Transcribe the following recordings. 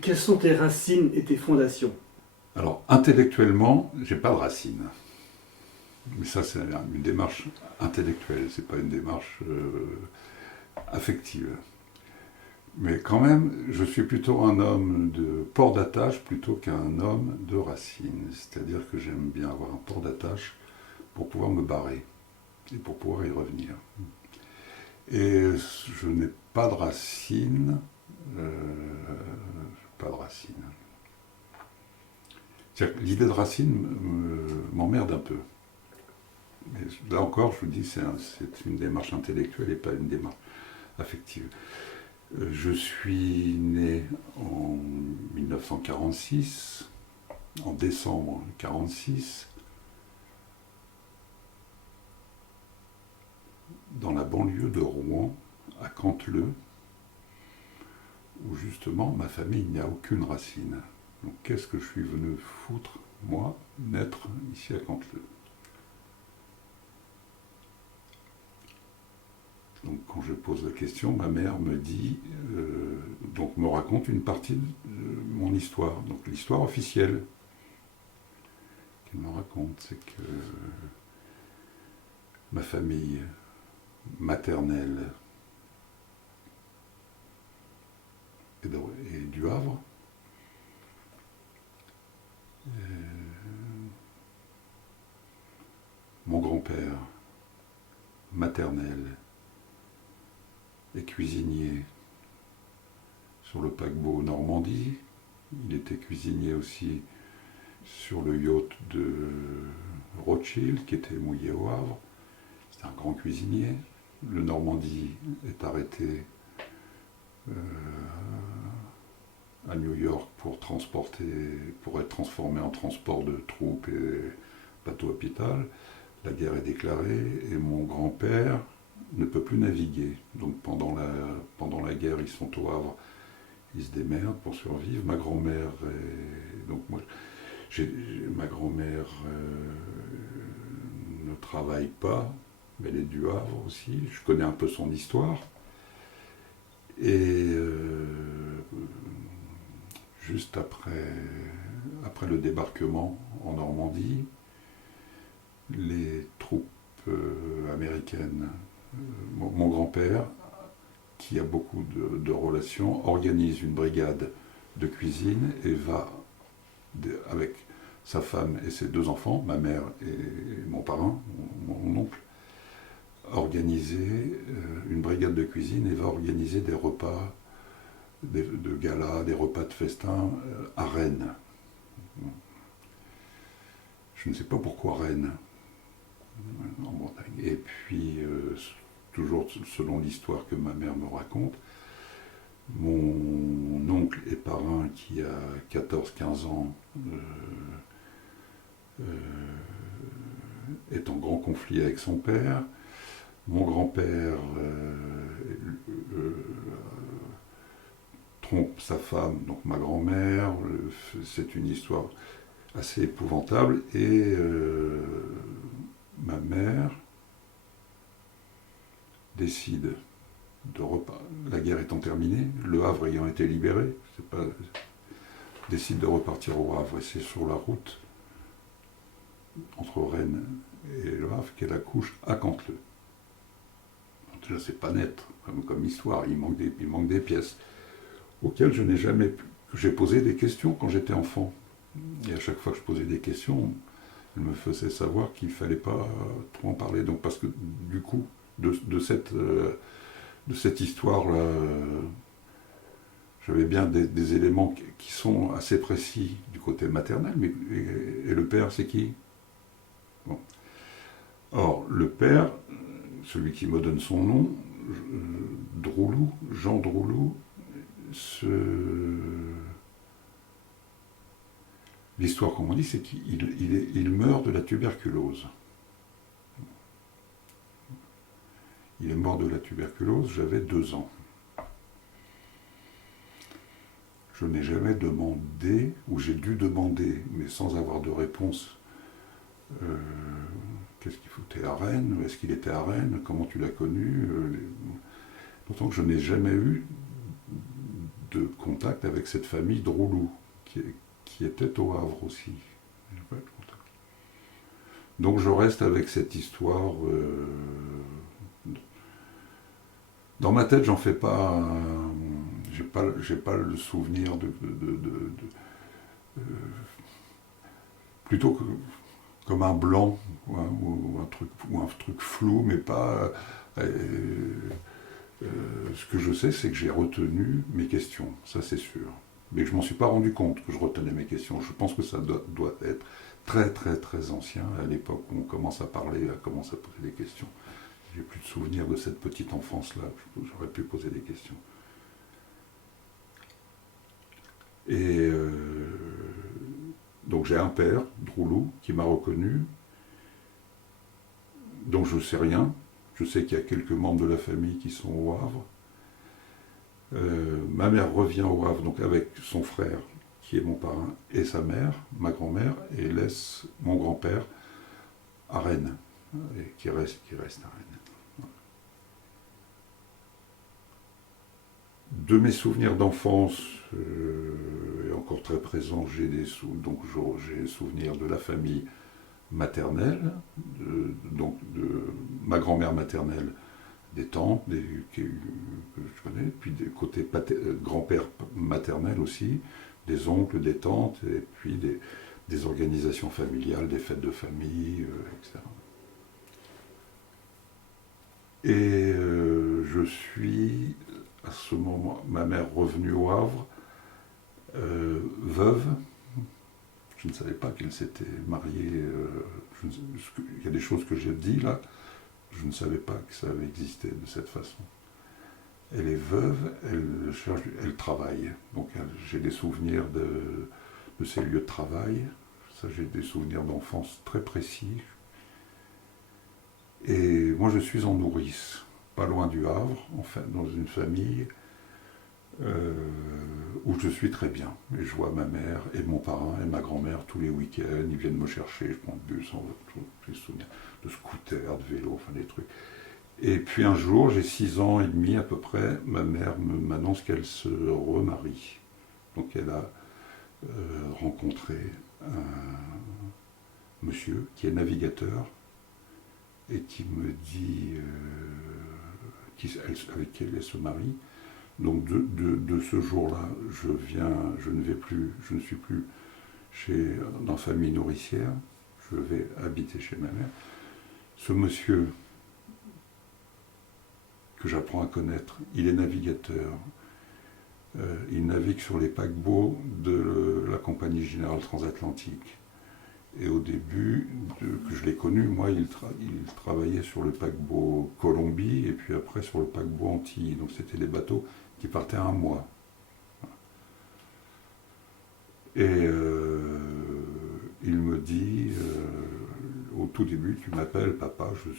quelles sont tes racines et tes fondations? Alors, intellectuellement, j'ai pas de racines. Mais ça, c'est une démarche intellectuelle, c'est pas une démarche affective. Mais quand même, je suis plutôt un homme de port d'attache plutôt qu'un homme de racines. C'est-à-dire que j'aime bien avoir un port d'attache pour pouvoir me barrer et pour pouvoir y revenir. Et je n'ai pas de racines. euh, pas de racines. L'idée de racine m'emmerde un peu. Mais là encore, je vous dis, c'est une démarche intellectuelle et pas une démarche affective. Je suis né en 1946, en décembre 1946, dans la banlieue de Rouen, à Canteleu, où justement ma famille n'a aucune racine. Donc qu'est-ce que je suis venu foutre, moi, naître ici à Canteleu? Donc quand je pose la question, ma mère me dit, donc me raconte une partie de mon histoire, donc l'histoire officielle qu'elle me raconte, c'est que ma famille maternelle est du Havre. Mon grand-père maternel est cuisinier sur le paquebot Normandie. Il était cuisinier aussi sur le yacht de Rothschild qui était mouillé au Havre. C'était un grand cuisinier. Le Normandie est arrêté à New York pour être transformé en transport de troupes et bateau hôpital. La guerre est déclarée et mon grand-père ne peut plus naviguer. Donc pendant la guerre, ils sont au Havre, ils se démerdent pour survivre. Ma grand-mère donc moi, ma grand-mère ne travaille pas, mais elle est du Havre aussi. Je connais un peu son histoire. Et juste après le débarquement en Normandie, les troupes américaines, mon grand-père, qui a beaucoup de relations, organise une brigade de cuisine et va, avec sa femme et ses deux enfants, ma mère et mon parrain, mon oncle, organiser une brigade de cuisine et va organiser des repas de gala, des repas de festin à Rennes. Je ne sais pas pourquoi Rennes, en Bretagne. Et puis, toujours selon l'histoire que ma mère me raconte, mon oncle et parrain qui a 14-15 ans est en grand conflit avec son père. Mon grand-père trompe sa femme, donc ma grand-mère. C'est une histoire assez épouvantable. Et ma mère décide la guerre étant terminée, le Havre ayant été libéré, décide de repartir au Havre. Et c'est sur la route entre Rennes et le Havre qu'elle accouche à Canteleu. Déjà, c'est pas net comme histoire, il manque des pièces auxquelles je n'ai jamais pu. J'ai posé des questions quand j'étais enfant. Et à chaque fois que je posais des questions, elle me faisait savoir qu'il ne fallait pas trop en parler. Donc, parce que du coup, de cette histoire-là, j'avais bien des éléments qui sont assez précis du côté maternel, mais et le père, c'est qui? Bon. Or, le père, celui qui me donne son nom, Drouloux, Jean Drouloux, l'histoire, comme on dit, c'est qu'il meurt de la tuberculose. Il est mort de la tuberculose, j'avais 2 ans. Je n'ai jamais demandé, ou j'ai dû demander, mais sans avoir de réponse, qu'est-ce qu'il foutait à Rennes? Est-ce qu'il était à Rennes? Comment tu l'as connu? D'autant que je n'ai jamais eu de contact avec cette famille Droulou, qui était au Havre aussi. Donc je reste avec cette histoire. Dans ma tête, j'en fais pas. J'ai pas le souvenir plutôt que comme un blanc ou un truc flou, mais pas. Ce que je sais, c'est que j'ai retenu mes questions, ça c'est sûr. Mais je m'en suis pas rendu compte que je retenais mes questions. Je pense que ça doit être très très très ancien, à l'époque où on commence à parler, à commencer à poser des questions. J'ai plus de souvenirs de cette petite enfance-là, j'aurais pu poser des questions. Et donc j'ai un père, Droulou, qui m'a reconnu, dont je ne sais rien. Je sais qu'il y a quelques membres de la famille qui sont au Havre. Ma mère revient au Havre donc avec son frère, qui est mon parrain, et sa mère, ma grand-mère, et laisse mon grand-père à Rennes, et qui reste à Rennes. De mes souvenirs d'enfance, et encore très présents, j'ai souvenirs de la famille maternelle, donc de ma grand-mère maternelle, des tantes que je connais, puis des côtés grand-père maternel aussi, des oncles, des tantes, et puis des organisations familiales, des fêtes de famille, etc. Et je suis, à ce moment, ma mère revenue au Havre, veuve. Je ne savais pas qu'elle s'était mariée. Il y a des choses que j'ai dit là, je ne savais pas que ça avait existé de cette façon. Elle est veuve, elle travaille. Donc j'ai des souvenirs de ses lieux de travail. Ça, j'ai des souvenirs d'enfance très précis. Et moi, je suis en nourrice, pas loin du Havre, enfin, dans une famille où je suis très bien. Et je vois ma mère et mon parrain et ma grand-mère tous les week-ends. Ils viennent me chercher, je prends le bus, j'ai des souvenirs de scooter, de vélo, enfin des trucs. Et puis un jour, j'ai 6 ans et demi à peu près, ma mère m'annonce qu'elle se remarie. Donc elle a rencontré un monsieur qui est navigateur et qui me dit avec qui elle se marie. Donc de ce jour-là, je ne suis plus dans famille nourricière, je vais habiter chez ma mère. Ce monsieur que j'apprends à connaître, il est navigateur. Il navigue sur les paquebots de la Compagnie Générale Transatlantique. Et au début que je l'ai connu, moi, il travaillait sur le paquebot Colombie et puis après sur le paquebot Antilles. Donc c'était des bateaux qui partaient un mois. Et il me dit, au tout début, tu m'appelles papa, je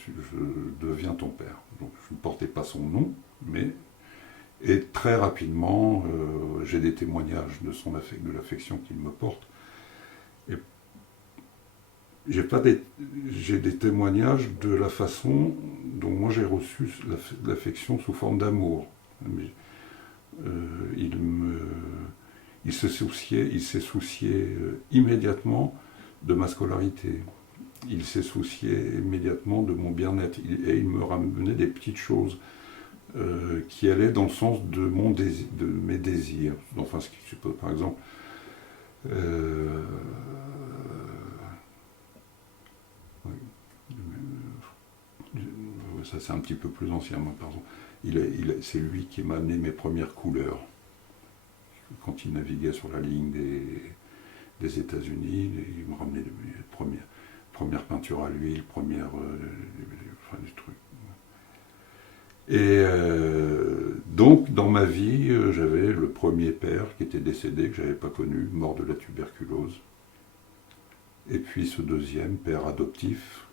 deviens ton père. Donc je ne portais pas son nom, mais... Et très rapidement, j'ai des témoignages de l'affection qu'il me porte. Et j'ai des témoignages de la façon dont moi j'ai reçu l'affection sous forme d'amour. Il s'est soucié immédiatement de ma scolarité. Il s'est soucié immédiatement de mon bien-être. Et il me ramenait des petites choses qui allaient dans le sens de mes désirs. Enfin, ce qui suppose, par exemple, ça c'est un petit peu plus ancien, pardon. C'est lui qui m'a amené mes premières couleurs. Quand il naviguait sur la ligne des États-Unis, il me ramenait les premières peintures à l'huile, des trucs. Et donc, dans ma vie, j'avais le premier père qui était décédé, que je n'avais pas connu, mort de la tuberculose. Et puis ce deuxième, père adoptif.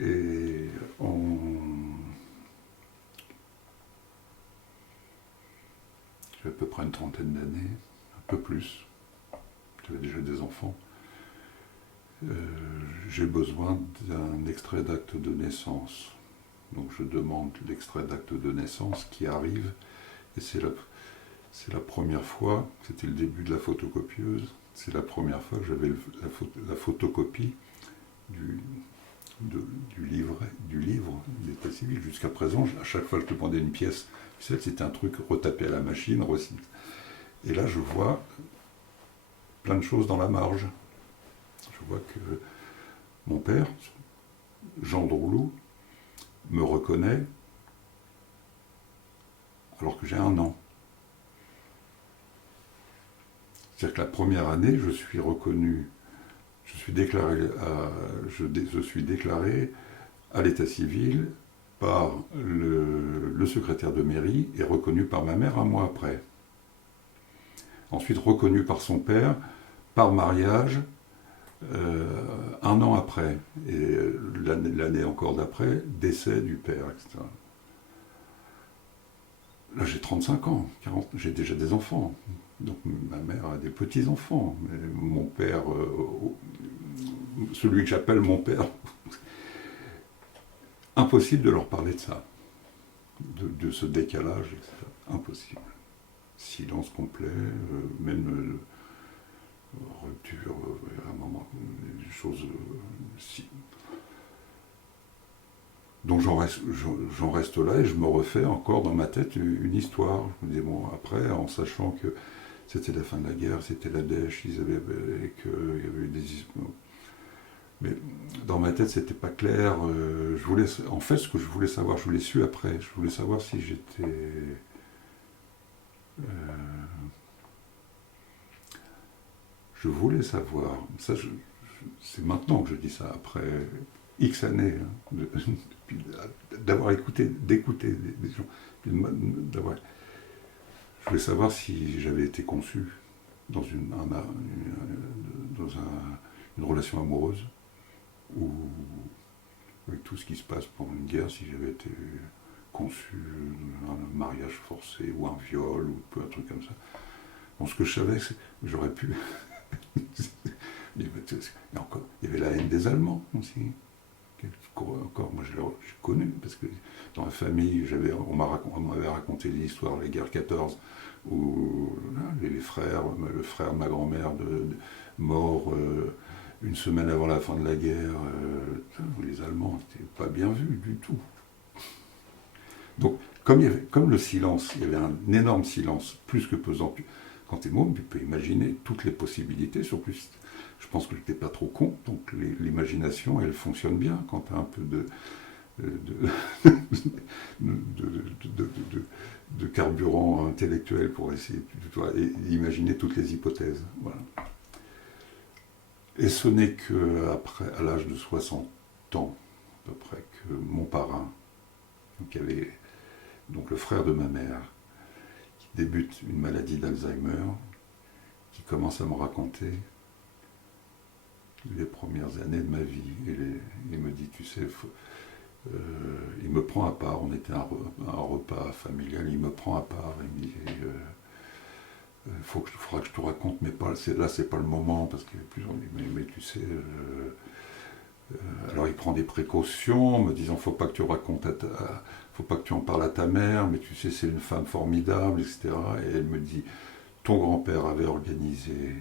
Et j'ai à peu près une trentaine d'années, un peu plus. J'avais déjà des enfants. J'ai besoin d'un extrait d'acte de naissance. Donc je demande l'extrait d'acte de naissance qui arrive, et c'est la première fois, c'était le début de la photocopieuse, c'est la première fois que j'avais la photocopie du livre d'état civil. Jusqu'à présent, à chaque fois que je demandais une pièce, c'était un truc retapé à la machine. Et là, je vois plein de choses dans la marge. Je vois que mon père, Jean Drouloux, me reconnaît alors que j'ai 1 an. C'est-à-dire que la première année, je suis reconnu, je suis déclaré à l'état civil par le secrétaire de mairie et reconnu par ma mère 1 mois après. Ensuite reconnu par son père, par mariage, 1 an après. Et l'année encore d'après, décès du père, etc. Là, j'ai 35 ans, 40, j'ai déjà des enfants. Donc ma mère a des petits-enfants. Mais mon père, celui que j'appelle mon père, impossible de leur parler de ça, de ce décalage, etc. Impossible. Silence complet, même rupture, à un moment, des choses... Donc j'en reste là et je me refais encore dans ma tête une histoire. Je me dis, bon, après, en sachant que c'était la fin de la guerre, c'était la dèche, et qu'il y avait eu des... Mais dans ma tête, c'était pas clair. En fait, ce que je voulais savoir, je l'ai su après. Je voulais savoir si j'étais... je voulais savoir. Ça, c'est maintenant que je dis ça, après X années, hein, d'avoir d'écouter des gens. Je voulais savoir si j'avais été conçu dans une relation amoureuse, ou avec tout ce qui se passe pendant une guerre, si j'avais été conçu un mariage forcé, ou un viol, ou un truc comme ça. Bon, ce que je savais, c'est que j'aurais pu... il y avait la haine des Allemands aussi. Encore, moi j'ai connu, parce que dans la famille, on m'avait raconté l'histoire de la guerre 14, où le frère de ma grand-mère mort 1 semaine avant la fin de la guerre, les Allemands n'étaient pas bien vus du tout. Donc, comme le silence, il y avait un énorme silence, plus que pesant. Quand tu es môme, tu peux imaginer toutes les possibilités, surtout, je pense que je n'étais pas trop con, donc l'imagination, elle fonctionne bien quand tu as un peu de carburant intellectuel pour essayer d'imaginer toutes les hypothèses. Voilà. Et ce n'est qu'après, à l'âge de 60 ans, à peu près, que mon parrain, donc le frère de ma mère, qui débute une maladie d'Alzheimer, qui commence à me raconter les premières années de ma vie. Il me dit, tu sais, il me prend à part, on était à un repas familial, il me prend à part, il me dit, faudra que je te raconte, mais là c'est pas le moment, parce qu'il y a plus mais tu sais... alors il prend des précautions, me disant, faut pas que tu racontes faut pas que tu en parles à ta mère, mais tu sais, c'est une femme formidable, etc. Et elle me dit, ton grand-père avait organisé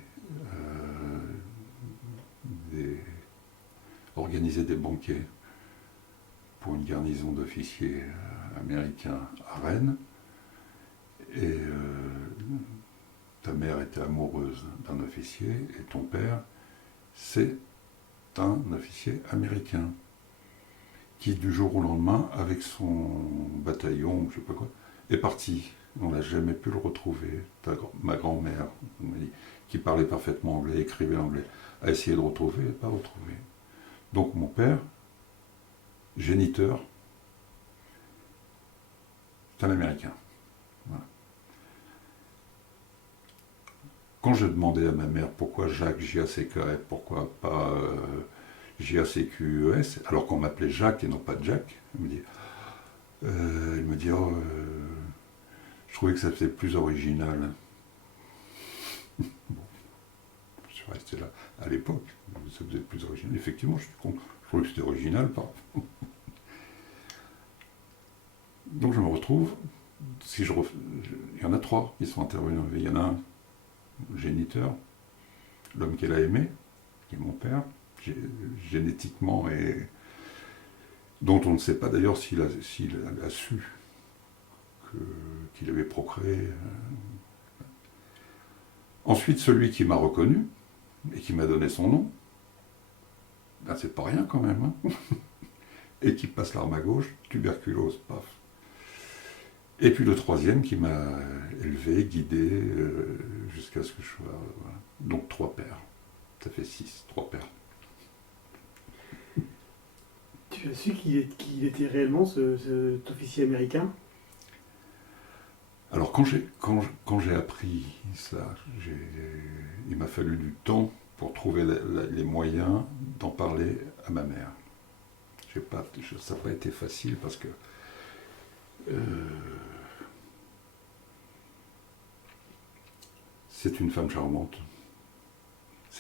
des banquets pour une garnison d'officiers américains à Rennes, et ta mère était amoureuse d'un officier, et ton père, c'est un officier américain qui, du jour au lendemain, avec son bataillon, je sais pas quoi, est parti. On n'a jamais pu le retrouver. Ma grand-mère, qui parlait parfaitement anglais, écrivait anglais, a essayé de le retrouver, pas retrouvé. Donc mon père, géniteur, c'est un Américain. Voilà. Quand je demandais à ma mère pourquoi Jacques, J-A-C-K-E, pourquoi pas J-A-C-Q-E-S, alors qu'on m'appelait Jacques et non pas Jack, elle me dit oh, je trouvais que ça faisait plus original. Bon, je suis resté là à l'époque, ça faisait plus original. Effectivement, je trouvais que c'était original. Donc je me retrouve, il y en a 3 qui sont intervenus. Il y en a un, le géniteur, l'homme qu'elle a aimé, qui est mon père, génétiquement, et dont on ne sait pas d'ailleurs s'il a su qu'il avait procréé. Ensuite, celui qui m'a reconnu et qui m'a donné son nom, ben, c'est pas rien quand même, hein. Et qui passe l'arme à gauche, tuberculose, paf. Et puis le troisième qui m'a élevé, guidé, jusqu'à ce que je sois... Voilà. Donc 3 pères. Ça fait 6, 3 pères. Tu as su qu'il était réellement cet officier américain? Alors quand j'ai appris ça, il m'a fallu du temps pour trouver les moyens d'en parler à ma mère. Ça n'a pas été facile parce que c'est une femme charmante.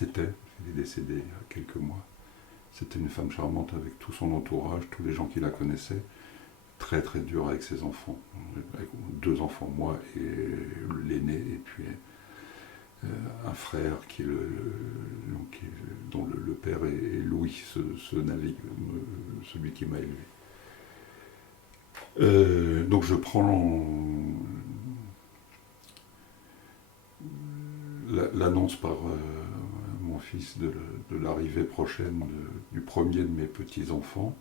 Elle est décédée il y a quelques mois. C'était une femme charmante avec tout son entourage, tous les gens qui la connaissaient. Très très dure avec ses enfants. Avec 2 enfants, moi et l'aîné, et puis un frère dont le père est Louis, ce navigue, celui qui m'a élevé. Donc je prends l'annonce par mon fils de l'arrivée prochaine du premier de mes petits-enfants.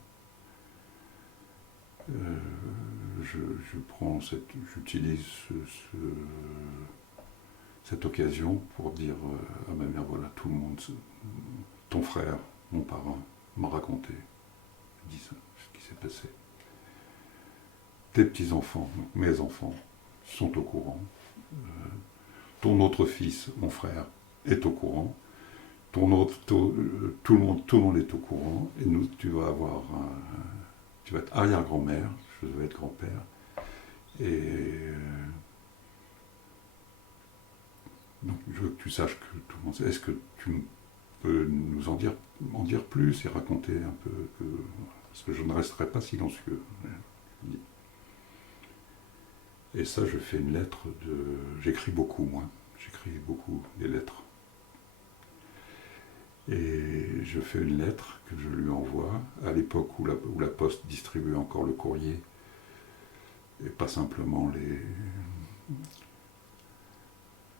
J'utilise cette occasion pour dire à ma mère, voilà, tout le monde, ton frère, mon parrain, m'a raconté, dit ça, ce qui s'est passé. Tes petits-enfants, mes enfants, sont au courant. Ton autre fils, mon frère, est au courant. Tout le monde est au courant. Et nous, tu vas être arrière-grand-mère, je vais être grand-père. Et donc je veux que tu saches que tout le monde sait. Est-ce que tu peux nous en dire plus et raconter un peu parce que je ne resterai pas silencieux. Et ça, je fais une lettre j'écris beaucoup, moi. J'écris beaucoup des lettres. Et je fais une lettre que je lui envoie à l'époque où la Poste distribuait encore le courrier et pas simplement les...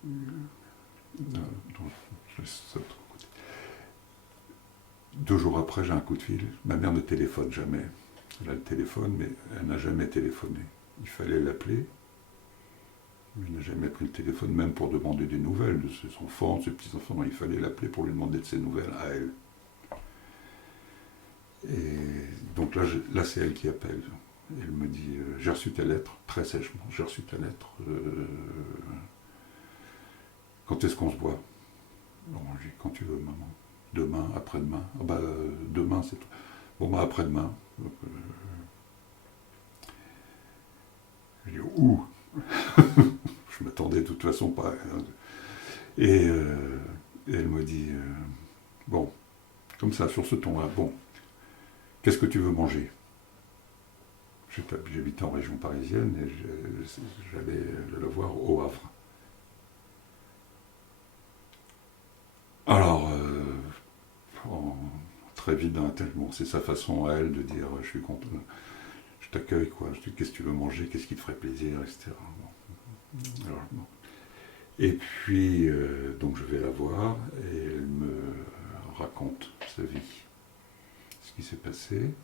Non, je laisse ça de côté. 2 jours après, j'ai un coup de fil. Ma mère ne téléphone jamais. Elle a le téléphone, mais elle n'a jamais téléphoné. Il fallait l'appeler. Il n'a jamais pris le téléphone, même pour demander des nouvelles de ses enfants, de ses petits-enfants. Il fallait l'appeler pour lui demander de ses nouvelles à elle. Et donc là c'est elle qui appelle. Elle me dit, j'ai reçu ta lettre, très sèchement, j'ai reçu ta lettre. Quand est-ce qu'on se voit? Bon, je dis, quand tu veux, maman. Demain, après-demain. Ah bah, demain, c'est tout. Bon, bah, après-demain. Donc, je dis, où? Je m'attendais de toute façon pas. Et elle me dit, bon, comme ça, sur ce ton-là, bon, qu'est-ce que tu veux manger? J'habitais en région parisienne et j'allais la voir au Havre. Alors, très vite dans la tête, bon, c'est sa façon à elle de dire, je suis content, je t'accueille, quoi. Je dis, qu'est-ce que tu veux manger, qu'est-ce qui te ferait plaisir, etc. Bon. Alors, bon. Et puis, donc je vais la voir et elle me raconte sa vie, ce qui s'est passé.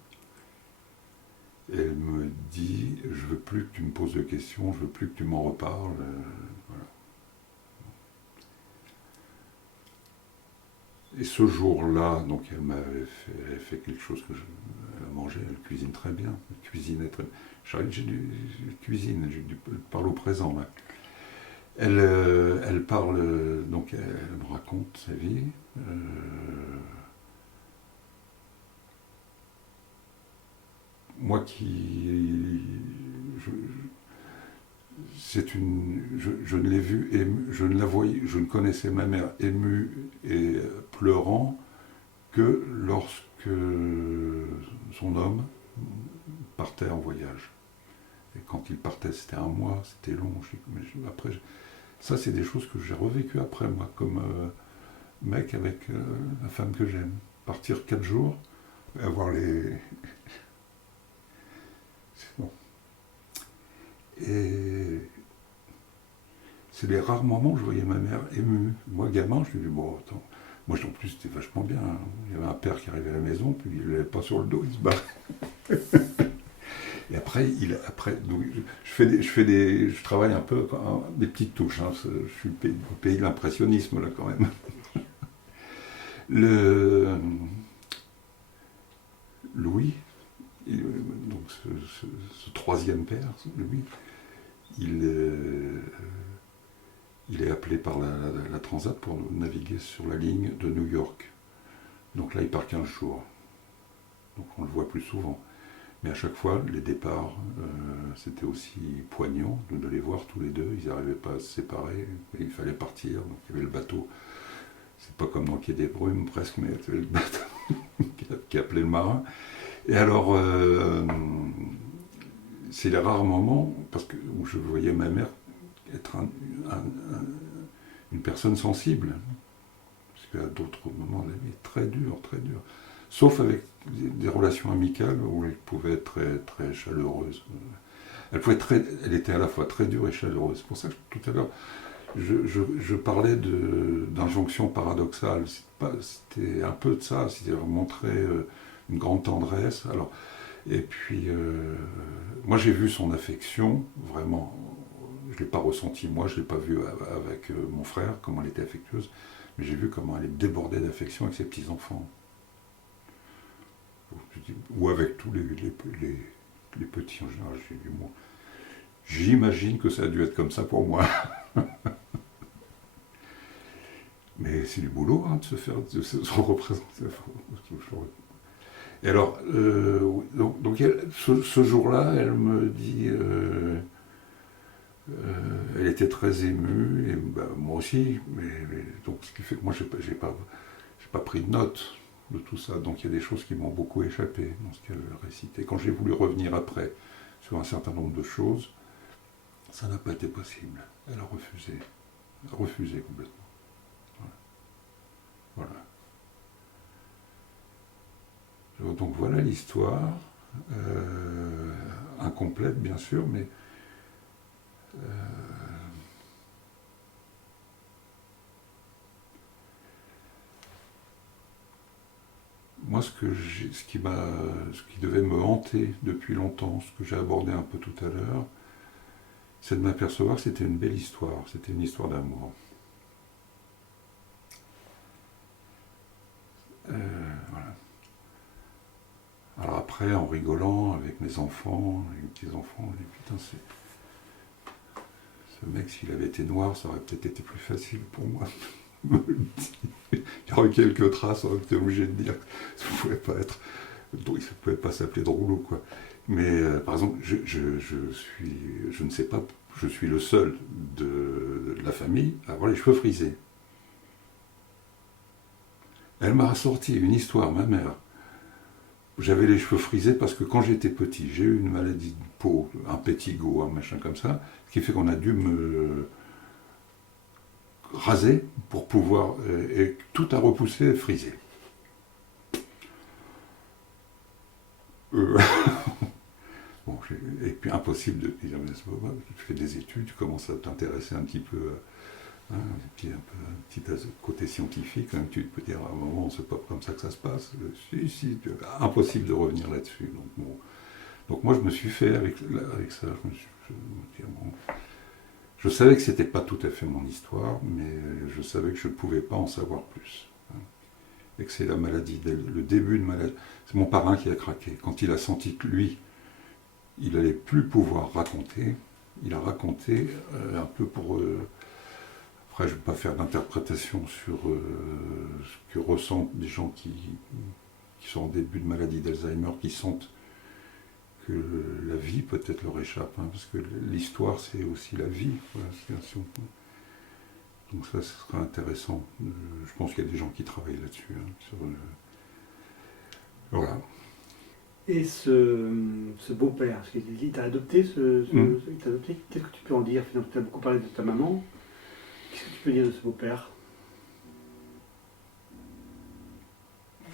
Et elle me dit, je veux plus que tu me poses de questions, je veux plus que tu m'en reparles. Voilà. Et ce jour-là, donc elle m'avait fait quelque chose que elle a mangé, elle cuisine très bien, elle cuisinait très bien. J'ai parle au présent là. Elle parle, donc elle me raconte sa vie. Moi qui... je ne l'ai vue émue, je ne la voyais, je ne connaissais ma mère émue et pleurant que lorsque son homme partait en voyage. Et quand il partait, c'était un mois, c'était long. Après, ça, c'est des choses que j'ai revécues après, moi, comme mec avec la femme que j'aime. Partir 4 jours, et avoir les... C'est bon. Et c'est les rares moments où je voyais ma mère émue. Moi, gamin, je lui dis, bon, attends. Moi, en plus, c'était vachement bien. Hein. Il y avait un père qui arrivait à la maison, puis il ne l'avait pas sur le dos, il se barrait. Et après, donc, je travaille un peu, des petites touches. Hein. Je suis au pays de l'impressionnisme, là, quand même. Louis, donc ce troisième père, Louis, il est appelé par la Transat pour naviguer sur la ligne de New York. Donc là, il part 15 jours. Donc on le voit plus souvent. Mais à chaque fois, les départs, c'était aussi poignant de les voir tous les deux. Ils n'arrivaient pas à se séparer. Et il fallait partir. Donc il y avait le bateau. C'est pas comme dans Quai des Brumes presque, mais il y avait le bateau qui appelait le marin. Et alors, c'est les rares moments où je voyais ma mère être une personne sensible. Parce qu'à d'autres moments de la vie, très dur, très dur. Sauf avec des relations amicales où elle pouvait être très, très chaleureuse. Elle était à la fois très dure et chaleureuse. C'est pour ça que tout à l'heure, je parlais d'injonction paradoxale. C'était un peu de ça, c'était montrer une grande tendresse. Alors, et puis, moi j'ai vu son affection, vraiment, je ne l'ai pas ressenti moi, je ne l'ai pas vu avec mon frère, comment elle était affectueuse, mais j'ai vu comment elle débordait d'affection avec ses petits-enfants. Ou avec tous les petits en général. J'imagine que ça a dû être comme ça pour moi. Mais c'est du boulot hein, de se représenter. Et alors, donc ce jour-là, elle me dit, elle était très émue, et moi aussi, donc ce qui fait que moi j'ai pas pris de notes de tout ça, donc il y a des choses qui m'ont beaucoup échappé dans ce qu'elle récitait. Quand j'ai voulu revenir après sur un certain nombre de choses, ça n'a pas été possible. Elle a refusé complètement. Voilà. Donc voilà l'histoire, incomplète bien sûr, mais moi ce qui devait me hanter depuis longtemps, ce que j'ai abordé un peu tout à l'heure, c'est de m'apercevoir que c'était une belle histoire, c'était une histoire d'amour. Voilà. Alors après, en rigolant avec mes enfants, avec mes petits-enfants, je dis putain, ce mec, s'il avait été noir, ça aurait peut-être été plus facile pour moi. Il y aurait quelques traces, on aurait été obligé de dire que ça ne pouvait pas s'appeler Droulo, quoi. Mais par exemple, je ne sais pas, je suis le seul de la famille à avoir les cheveux frisés. Elle m'a sorti une histoire, ma mère. J'avais les cheveux frisés parce que quand j'étais petit, j'ai eu une maladie de peau, un pétigo, un machin comme ça, ce qui fait qu'on a dû me raser pour pouvoir... et tout a repoussé, frisé. Bon, et puis impossible de dire, mais tu fais des études, tu commences à t'intéresser un petit peu... un petit côté scientifique, hein, tu peux dire à un moment, c'est pas comme ça que ça se passe. Impossible de revenir là-dessus. Donc moi, je me suis fait avec ça. Je savais que c'était pas tout à fait mon histoire, mais je savais que je ne pouvais pas en savoir plus. Hein, et que c'est la maladie, le début de maladie. C'est mon parrain qui a craqué. Quand il a senti que lui, il n'allait plus pouvoir raconter, il a raconté un peu pour... Après, je ne vais pas faire d'interprétation sur ce que ressentent des gens qui sont en début de maladie d'Alzheimer, qui sentent que la vie peut-être leur échappe, hein, parce que l'histoire c'est aussi la vie. Voilà, donc ça, ce sera intéressant. Je pense qu'il y a des gens qui travaillent là-dessus. Hein, voilà. Et ce beau-père, parce qu'il t'a adopté, il t'a adopté, qu'est-ce que tu peux en dire finalement? Tu as beaucoup parlé de ta maman. Qu'est-ce que tu peux dire de ce beau-père?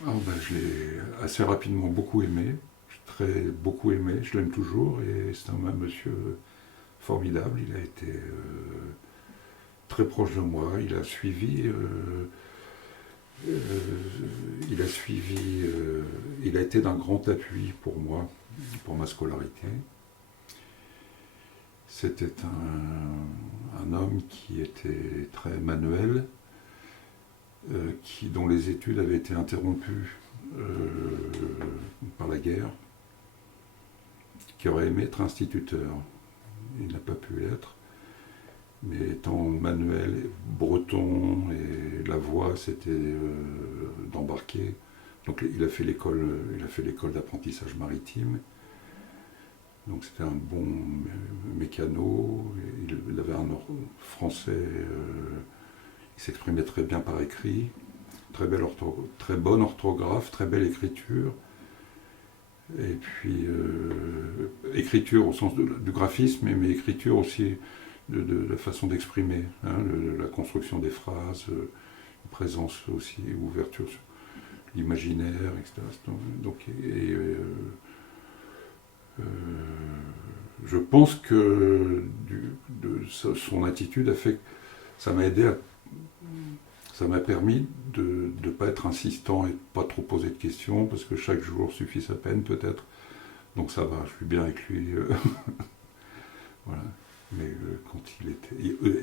Je l'ai assez rapidement beaucoup aimé, beaucoup aimé, je l'aime toujours, et c'est un monsieur formidable. Il a été très proche de moi, il a été d'un grand appui pour moi, pour ma scolarité. C'était un homme qui était très manuel, dont les études avaient été interrompues par la guerre, qui aurait aimé être instituteur. Il n'a pas pu l'être, mais étant manuel, breton, et la voie c'était d'embarquer. Donc il a fait l'école d'apprentissage maritime. Donc c'était un bon mécano. Il avait un français, il s'exprimait très bien par écrit, très bonne orthographe, très belle écriture. Et puis écriture au sens du graphisme, mais écriture aussi de la façon d'exprimer, hein, la construction des phrases, une présence aussi, ouverture sur l'imaginaire, etc. Donc, je pense que son attitude a fait que ça m'a aidé ça m'a permis de ne pas être insistant et de ne pas trop poser de questions, parce que chaque jour suffit sa peine peut-être. Donc ça va, je suis bien avec lui. Voilà. Mais quand il était...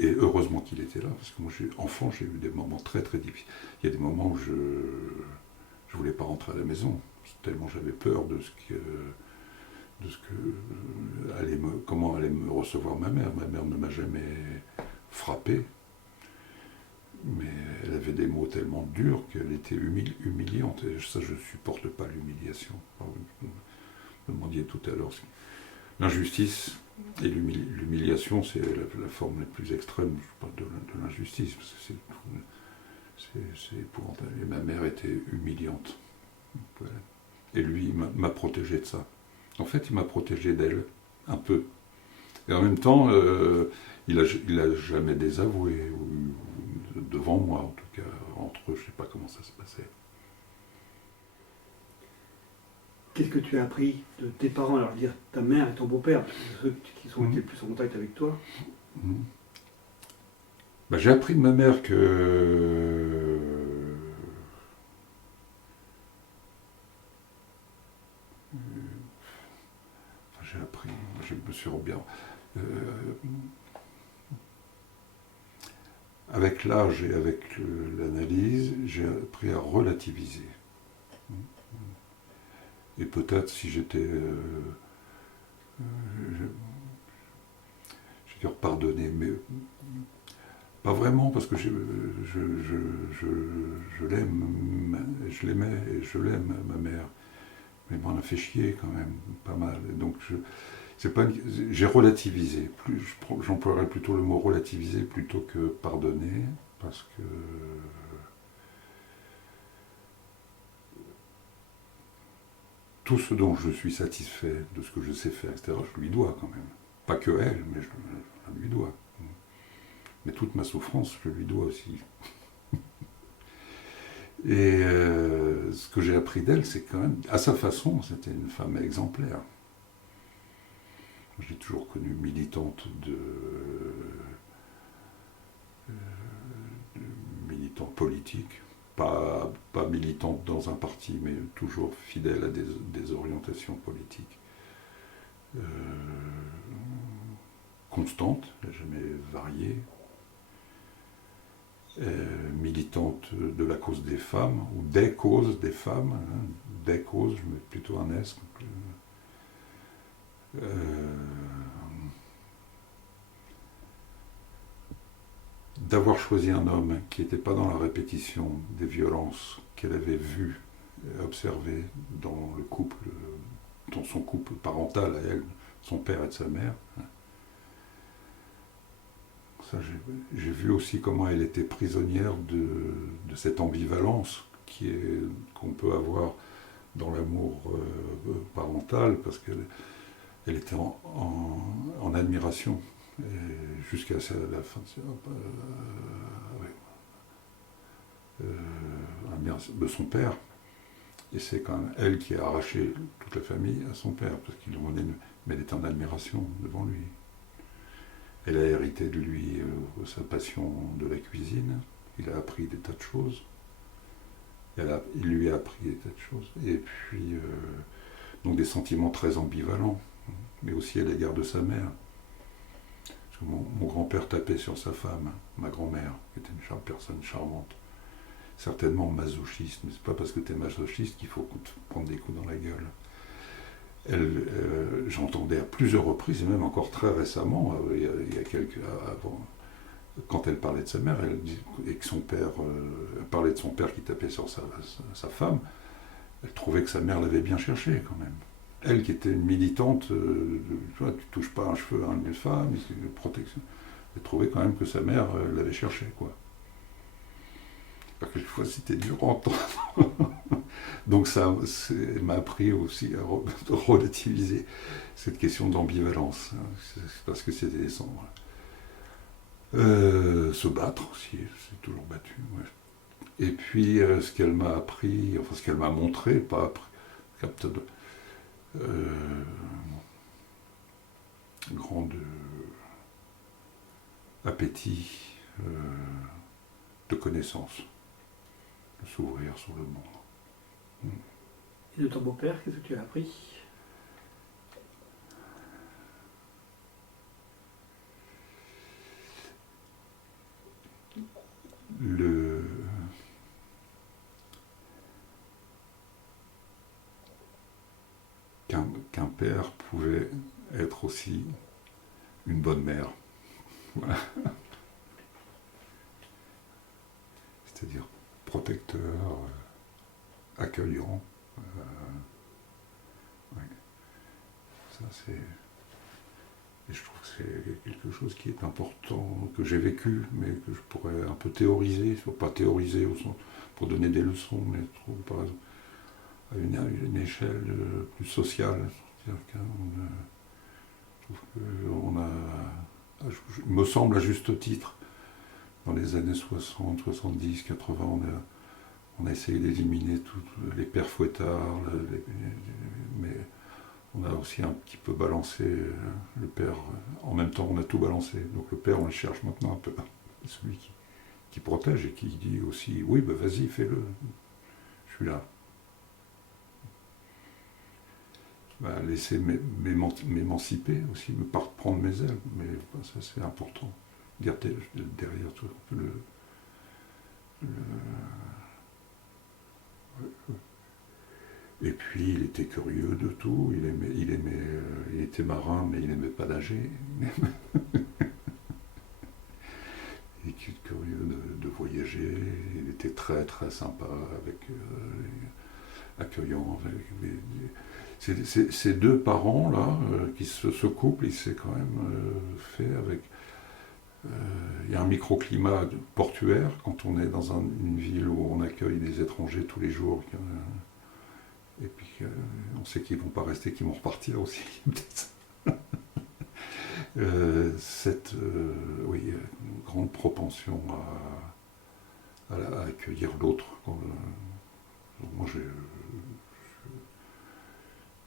Et heureusement qu'il était là, parce que moi, enfant, j'ai eu des moments très très difficiles. Il y a des moments où je ne voulais pas rentrer à la maison, tellement j'avais peur de comment allait me recevoir ma mère. Ma mère ne m'a jamais frappé, mais elle avait des mots tellement durs qu'elle était humiliante. Et ça, je ne supporte pas l'humiliation. Vous me demandiez tout à l'heure. L'injustice et l'humiliation, c'est la forme la plus extrême, je parle de l'injustice, parce que c'est épouvantable. Et ma mère était humiliante. Et lui, il m'a protégé de ça. En fait, il m'a protégé d'elle, un peu. Et en même temps, il a jamais désavoué, devant moi en tout cas. Entre eux, je ne sais pas comment ça se passait. Qu'est-ce que tu as appris de tes parents, alors dire ta mère et ton beau-père, ceux qui sont été le plus en contact avec toi? J'ai appris de ma mère que je me suis bien. Avec l'âge et avec l'analyse, j'ai appris à relativiser. Et peut-être si j'étais... je vais dire pardonner, mais pas vraiment, parce que je l'aime, je l'aimais et je l'aime, ma mère. Mais m'en a fait chier quand même, pas mal. Donc j'ai relativisé. J'emploierais plutôt le mot relativiser plutôt que pardonner, parce que tout ce dont je suis satisfait, de ce que je sais faire, etc., je lui dois quand même. Pas que elle, mais je lui dois. Mais toute ma souffrance, je lui dois aussi. Et ce que j'ai appris d'elle, c'est quand même, à sa façon, c'était une femme exemplaire. Je l'ai toujours connue militante militante politique, pas militante dans un parti, mais toujours fidèle à des orientations politiques. Constante, elle n'a jamais varié. Militante de la cause des femmes, ou des causes des femmes, hein, des causes, je mets plutôt un S. D'avoir choisi un homme qui n'était pas dans la répétition des violences qu'elle avait vues et observées dans son couple parental à elle, son père et sa mère. Ça, j'ai vu aussi comment elle était prisonnière de cette ambivalence qu'on peut avoir dans l'amour parental, parce qu'elle était en admiration jusqu'à la fin de son père. Et c'est quand même elle qui a arraché toute la famille à son père, parce qu'il mais elle était en admiration devant lui. Elle a hérité de lui sa passion de la cuisine. Il a appris des tas de choses. Il lui a appris des tas de choses. Et puis, donc des sentiments très ambivalents, mais aussi à l'égard de sa mère. Parce que mon grand-père tapait sur sa femme, ma grand-mère, qui était une personne charmante. Certainement masochiste, mais c'est pas parce que tu es masochiste qu'il faut te prendre des coups dans la gueule. J'entendais à plusieurs reprises, et même encore très récemment, il y a quelques avant, quand elle parlait de sa mère, et que son père parlait de son père qui tapait sur sa femme, elle trouvait que sa mère l'avait bien cherché quand même. Elle qui était une militante, tu vois, tu touches pas un cheveu à une femme, c'est une protection. Elle trouvait quand même que sa mère l'avait cherché, quoi. Quelquefois c'était dur à entendre. Donc ça m'a appris aussi à relativiser cette question d'ambivalence. Parce que c'était descendre. Se battre aussi, c'est toujours battu. Ouais. Et puis ce qu'elle m'a appris, enfin ce qu'elle m'a montré, pas appris, grand appétit de connaissances. De s'ouvrir sur le monde. Et de ton beau-père, qu'est-ce que tu as appris? Qu'un père pouvait être aussi une bonne mère. Voilà. C'est-à-dire protecteur, accueillant. Ouais. Ça, c'est... Et je trouve que c'est quelque chose qui est important, que j'ai vécu, mais que je pourrais un peu théoriser, pas théoriser au sens pour donner des leçons, mais je trouve par exemple à une échelle plus sociale. C'est-à-dire je trouve qu'on a, il me semble à juste titre, dans les années 60, 70, 80, on a essayé d'éliminer tous les pères fouettards, mais on a aussi un petit peu balancé le père. En même temps, on a tout balancé. Donc le père, on le cherche maintenant un peu. Celui qui protège et qui dit aussi, oui, ben vas-y, fais-le. Je suis là. Ben, laisser m'émanciper aussi, me prendre mes ailes. Mais ben, ça, c'est important. Derrière tout Et puis il était curieux de tout, il était marin, mais il n'aimait pas nager. Il était curieux de voyager, il était très très sympa, accueillant. Ces deux parents là, qui se couplent, il s'est quand même fait avec. Il y a un microclimat portuaire quand on est dans une ville où on accueille des étrangers tous les jours. Et puis on sait qu'ils ne vont pas rester, qu'ils vont repartir aussi. Oui, une grande propension à accueillir l'autre. Moi,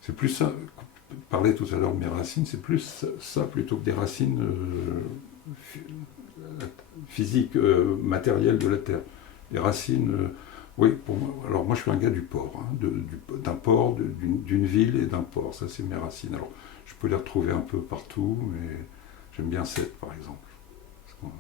c'est plus ça. Parler tout à l'heure de mes racines, c'est plus ça plutôt que des racines physiques, matérielles de la terre. Les racines. Oui, pour moi, alors moi je suis un gars du port, hein, d'un port, d'une ville et d'un port, ça c'est mes racines. Alors je peux les retrouver un peu partout, mais j'aime bien Sète par exemple. Ouais.